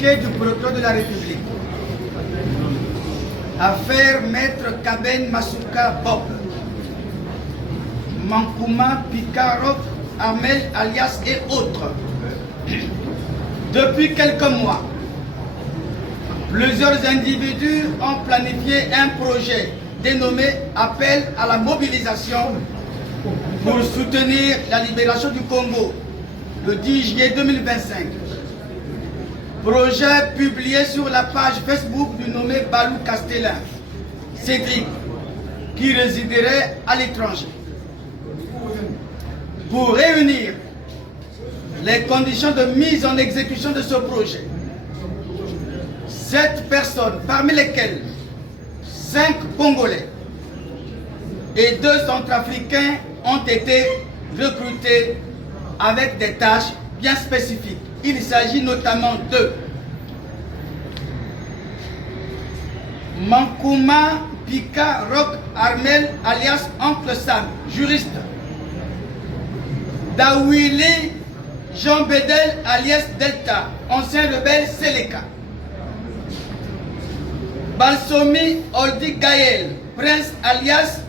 Du procureur de la République. Affaire Maître Kaben Masuka Bob. Mankouma Pikarok Armel alias et autres. Depuis quelques mois, plusieurs individus ont planifié un projet dénommé Appel à la mobilisation pour soutenir la libération du Congo le 10 juillet 2025. Projet publié sur la page Facebook du nommé Balou Castellin, Cédric, qui résiderait à l'étranger. Pour réunir les conditions de mise en exécution de ce projet, 7 personnes, parmi lesquelles 5 Congolais et 2 Centrafricains ont été recrutés avec des tâches bien spécifiques. Il s'agit notamment de Mankouma Pika Rock Armel alias Oncle Sam, juriste. Dawili Jean Bedel alias Delta, ancien rebelle Seleka. Balsomi Oldi Gaël, prince alias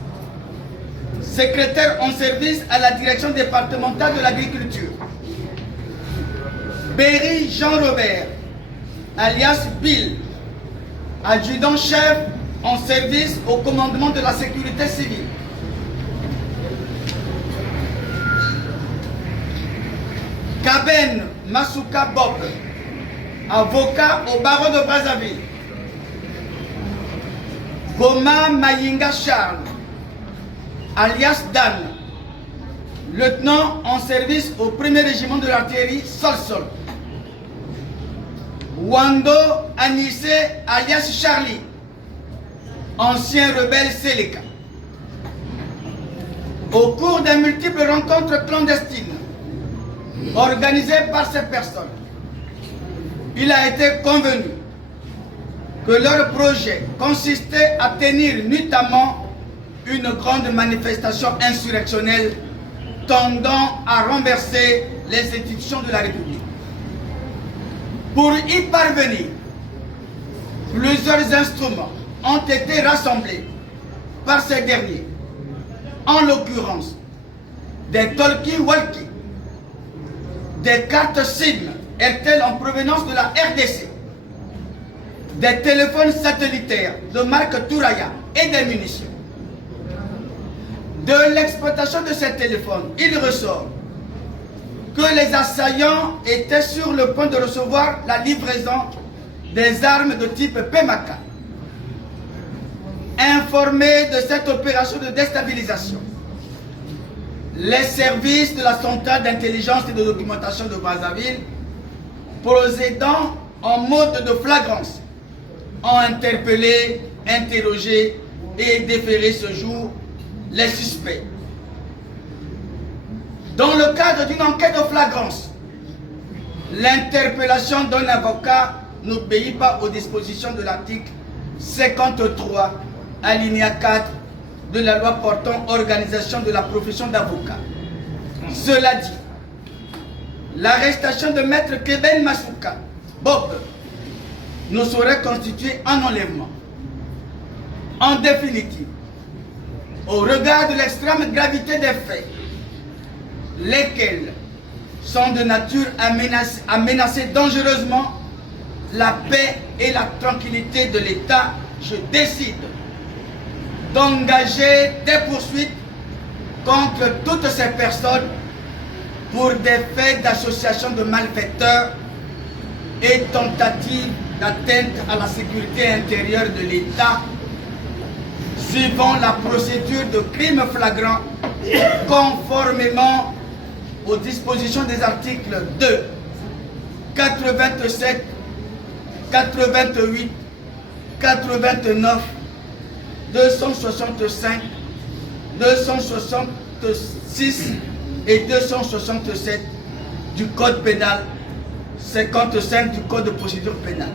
secrétaire en service à la direction départementale de l'agriculture. Berry Jean-Robert, alias Bill, adjudant-chef en service au commandement de la sécurité civile. Kaben Masuka Bob, avocat au barreau de Brazzaville. Goma Mayinga Charles, alias Dan, lieutenant en service au 1er régiment de l'artillerie Sol-Sol. Wando Anissé alias Charlie, ancien rebelle Seleka. Au cours de multiples rencontres clandestines organisées par ces personnes, il a été convenu que leur projet consistait à tenir nuitamment une grande manifestation insurrectionnelle tendant à renverser les institutions de la République. Pour y parvenir, plusieurs instruments ont été rassemblés par ces derniers, en l'occurrence des talkie-walkie, des cartes SIM RTL en provenance de la RDC, des téléphones satellitaires de marque Touraya et des munitions. De l'exploitation de ces téléphones, il ressort que les assaillants étaient sur le point de recevoir la livraison des armes de type PMACA. Informés de cette opération de déstabilisation, les services de la centrale d'intelligence et de documentation de Brazzaville, procédant en mode de flagrance, ont interpellé, interrogé et déféré ce jour les suspects. Dans le cadre d'une enquête de flagrance, l'interpellation d'un avocat n'obéit pas aux dispositions de l'article 53, alinéa 4 de la loi portant organisation de la profession d'avocat. Cela dit, l'arrestation de Maître Kaben Masuka Bob ne saurait constituer un enlèvement. En définitive, au regard de l'extrême gravité des faits, lesquels sont de nature à menacer dangereusement la paix et la tranquillité de l'État, je décide d'engager des poursuites contre toutes ces personnes pour des faits d'association de malfaiteurs et tentative d'atteinte à la sécurité intérieure de l'État, suivant la procédure de crime flagrant conformément aux dispositions des articles 2, 87, 88, 89, 265, 266 et 267 du Code pénal, 55 du Code de procédure pénale.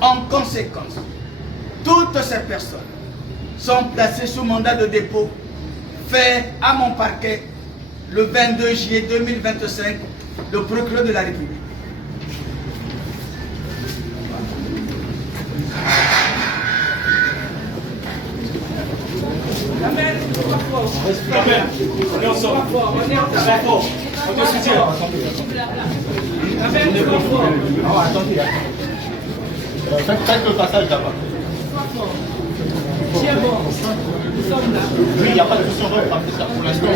En conséquence, toutes ces personnes sont placées sous mandat de dépôt fait à mon parquet le 22 juillet 2025, le procureur de la République. On est ensemble. Sois fort. On te soutient. Attendez. Faites le passage là-bas. Tiens bon, nous sommes là. Oui, il n'y a pas de question, on va faire ça pour l'instant.